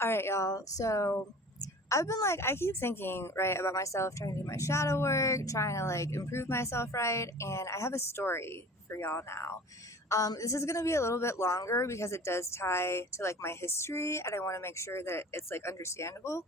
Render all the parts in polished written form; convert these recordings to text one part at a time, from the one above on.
All right, y'all. So I keep thinking, right, about myself, trying to do my shadow work, trying to improve myself, right? And I have a story for y'all now. This is gonna be a little bit longer because it does tie to my history, and I want to make sure that it's understandable.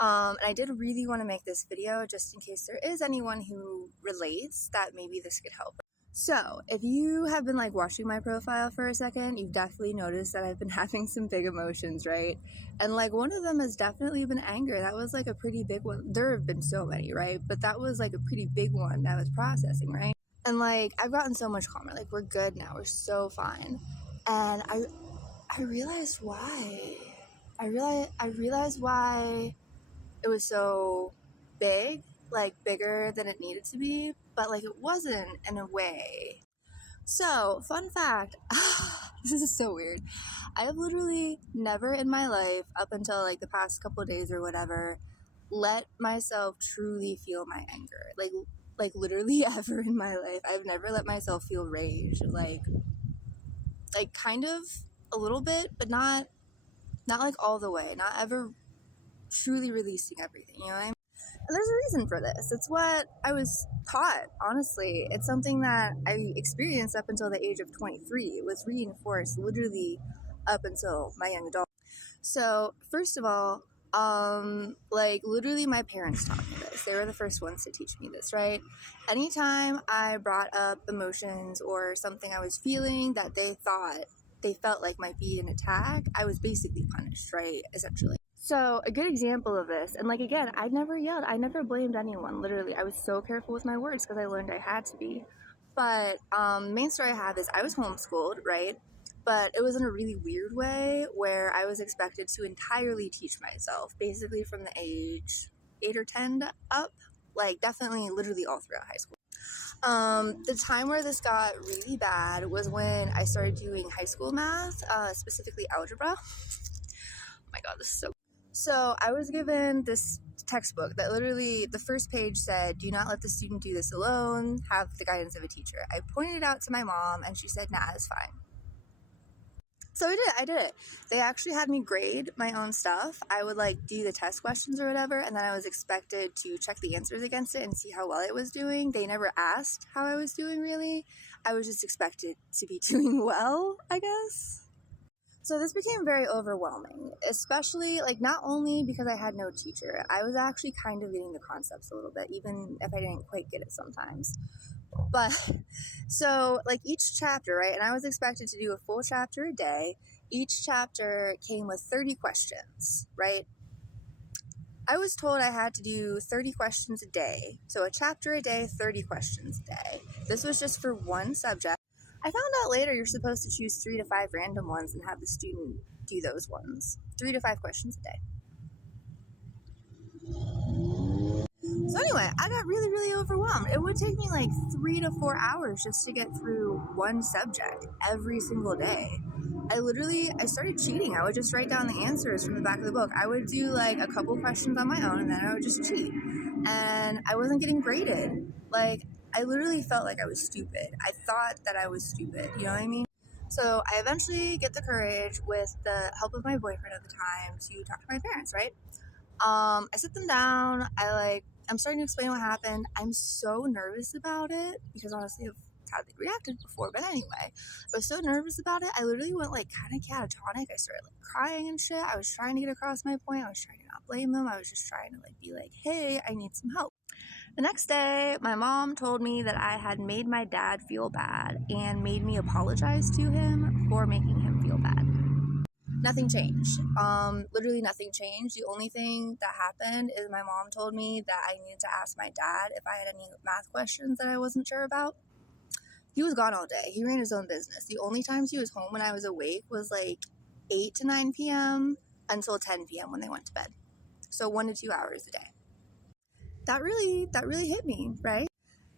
And I did really want to make this video just in case there is anyone who relates that maybe this could help. So, if you have been watching my profile for a second, you've definitely noticed that I've been having some big emotions, right? And one of them has definitely been anger. That was a pretty big one. There have been so many, right? But that was a pretty big one that I was processing, right? And I've gotten so much calmer. We're good now. We're so fine. And I realized why. I realized why it was so big, bigger than it needed to be, but it wasn't in a way. So, fun fact, this is so weird. I have literally never in my life, up until the past couple of days or whatever, let myself truly feel my anger. Literally ever in my life, I've never let myself feel rage. Kind of a little bit, but not all the way. Not ever truly releasing everything, you know what I mean? And there's a reason for this. It's what I was taught, honestly. It's something that I experienced up until the age of 23. It was reinforced literally up until my young adult. So, first of all, literally my parents taught me this. They were the first ones to teach me this, right? Anytime I brought up emotions or something I was feeling that they felt might be an attack, I was basically punished, right? Essentially. So, a good example of this, and again, I never yelled, I never blamed anyone, literally. I was so careful with my words because I learned I had to be. But, main story I have is I was homeschooled, right? But it was in a really weird way where I was expected to entirely teach myself, basically from the age 8 or 10 up, definitely literally all throughout high school. The time where this got really bad was when I started doing high school math, specifically algebra. Oh my god, this is so I was given this textbook that literally the first page said, do not let the student do this alone, have the guidance of a teacher. I pointed it out to my mom and she said, nah, it's fine. So I did it. They actually had me grade my own stuff. I would do the test questions or whatever, and then I was expected to check the answers against it and see how well it was doing. They never asked how I was doing, really. I was just expected to be doing well, I guess. So this became very overwhelming, especially not only because I had no teacher, I was actually kind of getting the concepts a little bit, even if I didn't quite get it sometimes. But so each chapter, right? And I was expected to do a full chapter a day. Each chapter came with 30 questions, right? I was told I had to do 30 questions a day. So a chapter a day, 30 questions a day. This was just for one subject. I found out later you're supposed to choose 3 to 5 random ones and have the student do those ones. 3 to 5 questions a day. So anyway, I got really, really overwhelmed. It would take me 3 to 4 hours just to get through one subject every single day. I started cheating. I would just write down the answers from the back of the book. I would do a couple questions on my own and then I would just cheat. And I wasn't getting graded. I literally felt like I was stupid. I thought that I was stupid, you know what I mean? So I eventually get the courage, with the help of my boyfriend at the time, to talk to my parents, right? I sit them down, I'm starting to explain what happened. I'm so nervous about it, because honestly I've how they reacted before, but anyway, I was so nervous about it, I literally went kind of catatonic. I started crying and shit. I was trying to get across my point. I was trying to not blame them. I was just trying to be hey, I need some help. The next day, my mom told me that I had made my dad feel bad and made me apologize to him for making him feel bad. Nothing changed. Literally nothing changed. The only thing that happened is my mom told me that I needed to ask my dad if I had any math questions that I wasn't sure about. He was gone all day. He ran his own business. The only times he was home when I was awake was 8 to 9 p.m. until 10 p.m. when they went to bed. So 1 to 2 hours a day. That really hit me, right?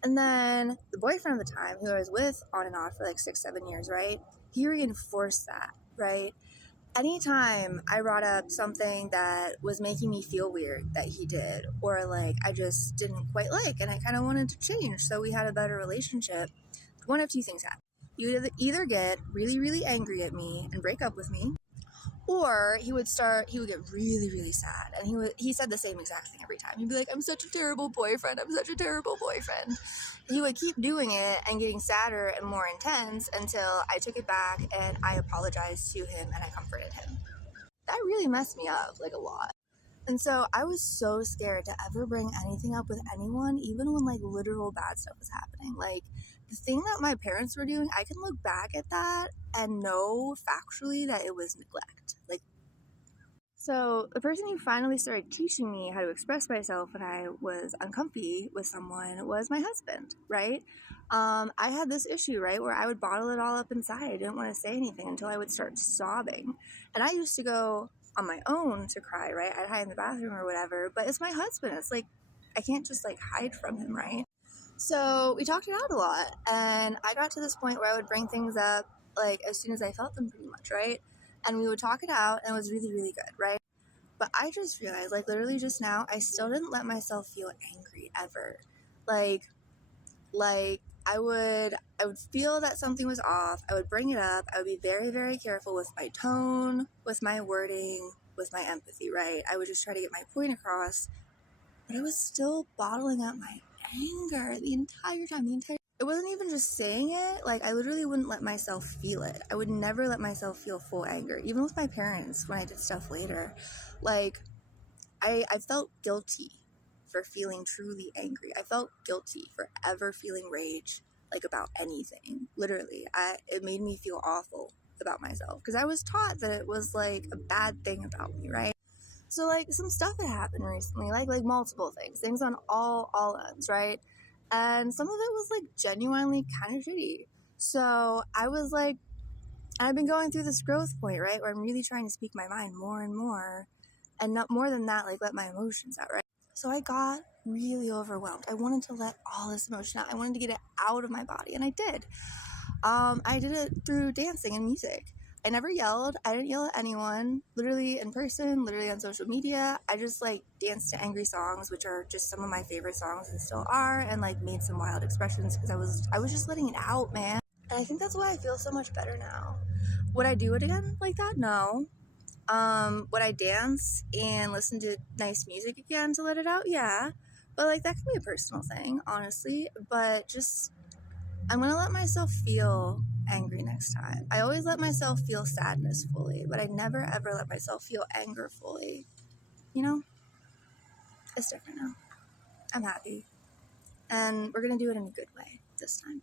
And then the boyfriend at the time, who I was with on and off for 6-7 years, right? He reinforced that, right? Anytime I brought up something that was making me feel weird that he did, or I just didn't quite and I kind of wanted to change so we had a better relationship, one of two things happen. You either get really, really angry at me and break up with me, Or he would get really, really sad. And he said the same exact thing every time. He'd be like, I'm such a terrible boyfriend. I'm such a terrible boyfriend. He would keep doing it and getting sadder and more intense until I took it back and I apologized to him and I comforted him. That really messed me up, like, a lot. And so I was so scared to ever bring anything up with anyone, even when, like, literal bad stuff was happening. Like, the thing that my parents were doing, I can look back at that and know factually that it was neglect. Like, so the person who finally started teaching me how to express myself when I was uncomfy with someone was my husband, right? I had this issue, right, where I would bottle it all up inside. I didn't want to say anything until I would start sobbing. And I used to go on my own to cry, right? I'd hide in the bathroom or whatever, but it's my husband. It's like, I can't just like hide from him, right? So we talked it out a lot, and I got to this point where I would bring things up like as soon as I felt them, pretty much, right? And we would talk it out, and it was really, really good, right? But I just realized, like, literally just now, I still didn't let myself feel angry ever. Like I would feel that something was off. I would bring it up. I would be very, very careful with my tone, with my wording, with my empathy, right? I would just try to get my point across, but I was still bottling up my anger the entire time. It wasn't even just saying it. Like, I literally wouldn't let myself feel it. I would never let myself feel full anger, even with my parents when I did stuff later. Like, I felt guilty for feeling truly angry. I felt guilty for ever feeling rage, like, about anything. Literally, it made me feel awful about myself because I was taught that it was like a bad thing about me, right? So, like, some stuff had happened recently, like multiple things on all ends, right? And some of it was like genuinely kind of shitty. So I was like, I've been going through this growth point, right, where I'm really trying to speak my mind more and more, and not more than that, like, let my emotions out, right? So I got really overwhelmed. I wanted to let all this emotion out. I wanted to get it out of my body, and I did. I did it through dancing and music. I never yelled. I didn't yell at anyone, literally in person, literally on social media. I just like danced to angry songs, which are just some of my favorite songs and still are, and like made some wild expressions because I was just letting it out, man. And I think that's why I feel so much better now. Would I do it again like that? No. Would I dance and listen to nice music again to let it out? Yeah. But like that can be a personal thing, honestly. But just I'm gonna let myself feel angry next time. I always let myself feel sadness fully, but I never ever let myself feel anger fully. You know? It's different now. I'm happy. And we're gonna do it in a good way this time.